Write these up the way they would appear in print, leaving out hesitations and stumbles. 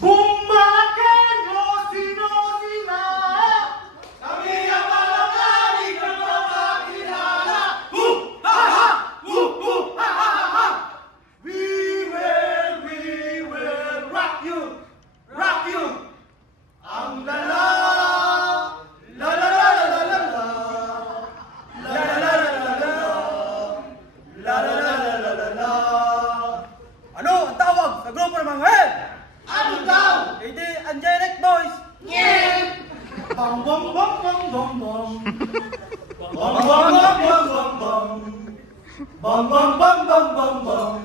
Bumakanyo sino sila? Kami ang mga galing ng mga kilala. Ha ha! Ha ha ha! We will rock you! Rock you! Ang lala! La la la la la la la! La la la la la la! La la la la la la la! Ano ang tawag sa grupo ng mga head? Ano daw? Hindi Angelic Boys. Bang bang bang bang bang bang. Bang bang bang bang bang bang. Bang bang bang bang bang bang.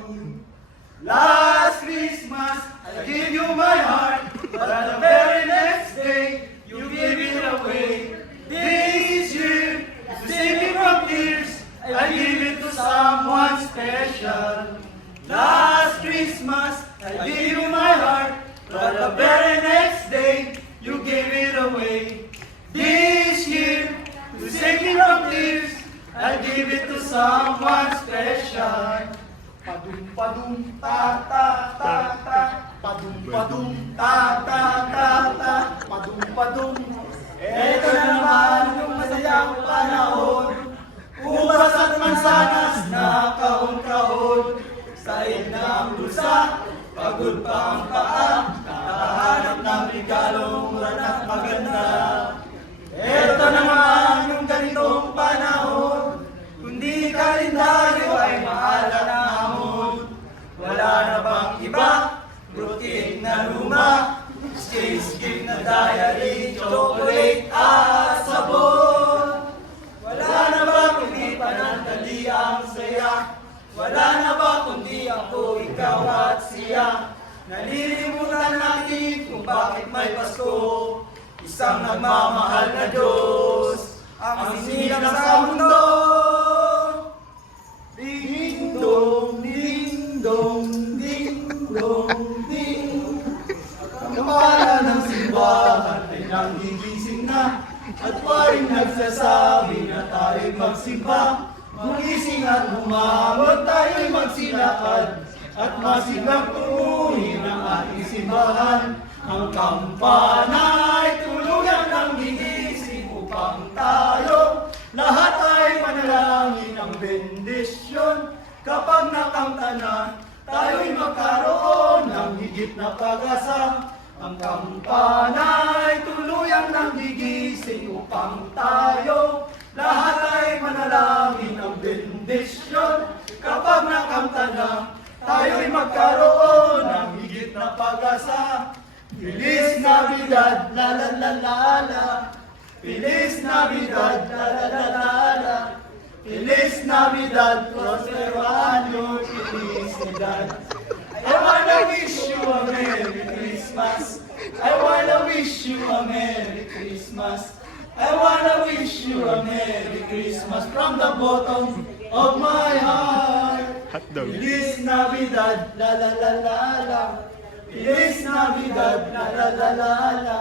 Last Christmas I gave you my heart, but the very next day you gave it away. This year to save me from tears, I give it to someone special. Last Christmas I gave you my heart, but the very next day you gave it away. This year to save me from tears, I give it to someone special. Padum padum ta ta ta ta, padum padum ta ta ta ta, padum padum. Ito na naman yung masayang panahon, ubas at mansanas na kahon-kahon. Sa ng lusa, pagod pa ang paa, nakahanap ng regalong mura at maganda. Ito naman yung ganitong panahon, kundi kalendaryo ay mahala na hamon. Wala na bang iba, routine na luma, exchange gift na diary, chocolate at sabon. Wala na ba kundi panandali ang saya? Wala na ba kundi ako, ikaw at siya? Nalilimutan natin kung bakit may Pasko. Isang nagmamahal na Diyos ang sinilang sa mundo. Ding dong, ding dong, ding dong, ding. Ang kampana ng simbahan ay nanggigising na, at paring nagsasabi na tayo'y magsimba. Magising at humamot, tayo'y magsilakad, at masiglang turuhin ang ating simbahan. Ang kampana ay tuluyan ng gigising upang tayo lahat ay manalangin ang bendisyon. Kapag nakamta na, tayo'y magkaroon ng higit na pag-asa. Ang kampana ay tuluyang nang gigising upang tayo lahat ay manalangin ang bendisyon. Kapag nakamta na, tayo'y magkaroon ng higit na pag-asa. Feliz Navidad, la la la la la. Feliz Navidad, la la la la la. Feliz Navidad, prospero año, felicidad. I wanna wish you a Merry Christmas. I wanna wish you a Merry Christmas. I wanna wish you a Merry Christmas from the bottom of my heart. Feliz Navidad, la la la la la. Feliz Navidad, la la la la la.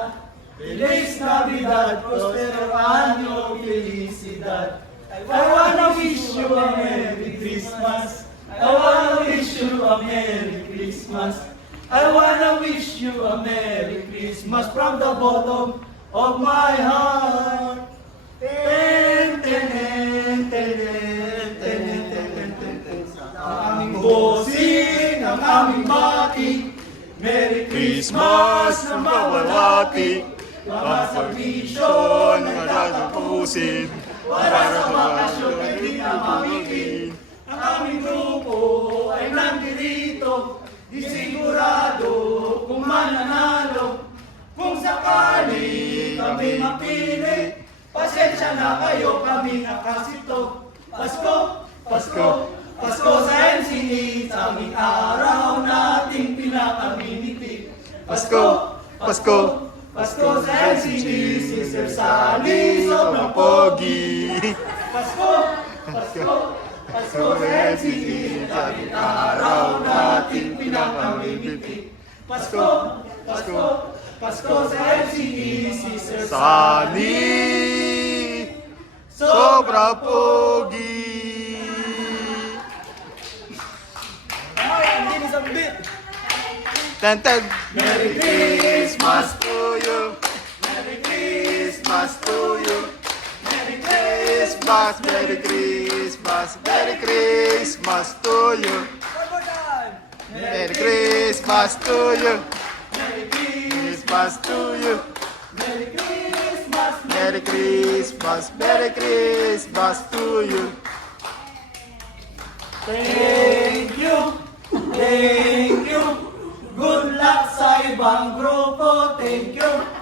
Feliz Navidad, prospero año, felicidad. I wanna wish you a Merry Christmas. I wanna wish you a Merry Christmas. I wanna wish you a Merry Christmas from the bottom of my heart. Ten, ten, ten, ten, ten, ten, ten, ten, ten. Ang aming bosing, ang aming bati. Merry Christmas na mawalati. Mga servisyo na tatapusin. Wala sa bakasyon ay di na mamitin. Ang aming grupo ay nandirito. Di sigurado kung mananalo. Kung sakali kami mapili, pasensya na kayo, kami nakasito. Pasko, Pasko, Pasko sa NCE, sa aming araw nating pinakaminiti. Pasko, Pasko, Pasko sa NCE, si Sir Sally, sobrang pogi. Pasko, Pasko, Pasko sa NCE, sa aming araw nating pinakaminiti. Pasko, Pasko, Pasko sa NCE, si Sir Sally, sobra pogi. isang beat. Tan tan. Merry Christmas to you. Merry Christmas to you. Merry Christmas, Merry Christmas, Merry Christmas to you. One more time. Merry Christmas to you. Merry Christmas to you. Merry Christmas. Merry Christmas, Merry Christmas to you. Thank you. Thank you. Good luck sa ibang grupo. Thank you.